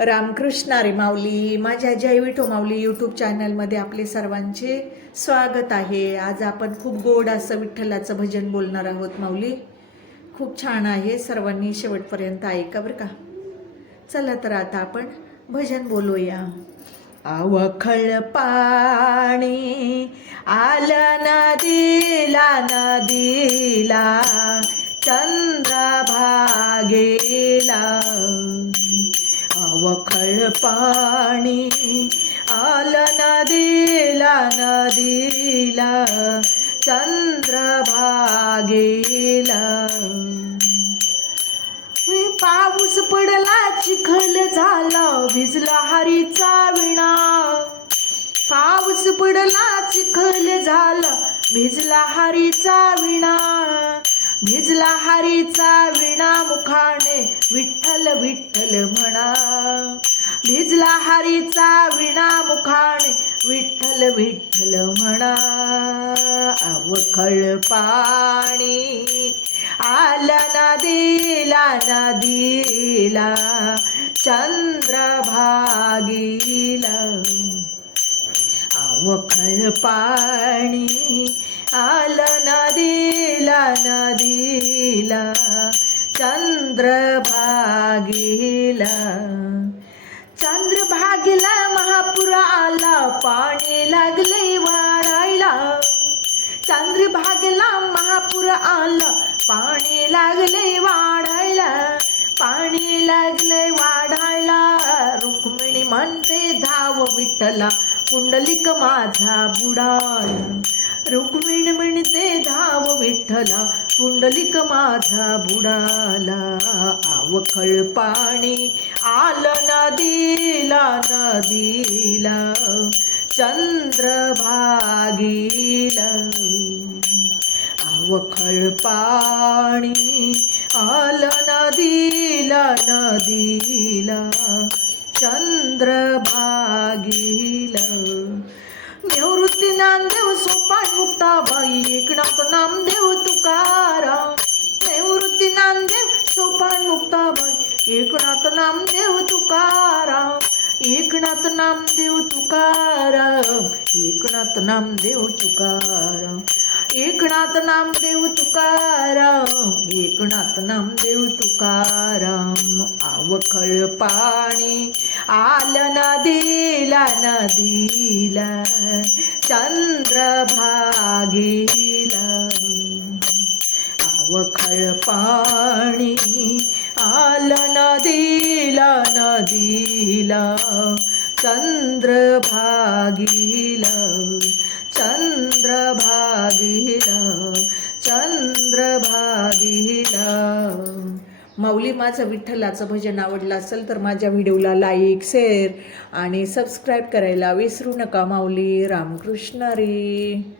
रामकृष्ण हरी माऊली. माझ्या जय विठो माऊली यूट्यूब चॅनलमध्ये आपले सर्वांचे स्वागत आहे. आज आपण खूप गोड असं विठ्ठलाचं भजन बोलणार आहोत माऊली. खूप छान आहे, सर्वांनी शेवटपर्यंत ऐका बरं का. चला तर आता आपण भजन बोलूया. अवखळ पाणी आलं नदीला नदीला, चंद्रभागेला. अवखळ पाणी आलं नदीला नदीला, चंद्रभागेला. पाऊस पडला चिखल झाला, भिजला हरीचा विणा. पाऊस पडला चिखल झाला, भिजला हरीचा विणा. भिजला हरीचा विणा, मुखाने विठ्ठल विठ्ठल म्हणा. भिजला हरीचा विणा, मुखाने विठ्ठल विठ्ठल म्हणा. अवखळ पाणी आलं नदीला नदीला, चंद्रभागीला. अवखळ पाणी आलं नदीला नदीला, चंद्रभागीला. चंद्रभागीला महापूर आला, पाणी लागले वाढायला. चंद्रभागेला महापूर आला, पाणी लागले वाढायला. पाणी लागले वाढायला. रुक्मिणी म्हणते धाव विठ्ठला, पुंडलिक माझा बुडाला. रुक्मिणी म्हणते धाव विठ्ठला, पुंडलिक माझा बुडाला. अवखळ पाणी आलं नदीला नदीला, चंद्रभागीला. अवखळ पाणी आलं नदीला नदीला, चंद्रभागीला. निवृत्ती नामदेव सोपान मुक्ताबाई, एकनाथ नामदेव तुकाराम. निवृत्ती नामदेव सोपान मुक्ताबाई, एकनाथ नामदेव तुकाराम. एकनाथ नामदेव तुकाराम, एकनाथ नामदेव तुकाराम. एकनाथ नामदेव तुकाराम, एकनाथ नामदेव तुकाराम. अवखळ पाणी आलं नदीला नदीला, चंद्रभागीला. अवखळ पाणी आलं नदीला नदीला, चंद्रभागीला. चंद्रभागीला, चंद्रभागीला. माऊली, माझं विठ्ठलाचं भजन आवडलं असेल तर माझ्या व्हिडिओला लाईक, शेअर आणि सबस्क्राईब करायला विसरू नका माऊली. रामकृष्ण हरी.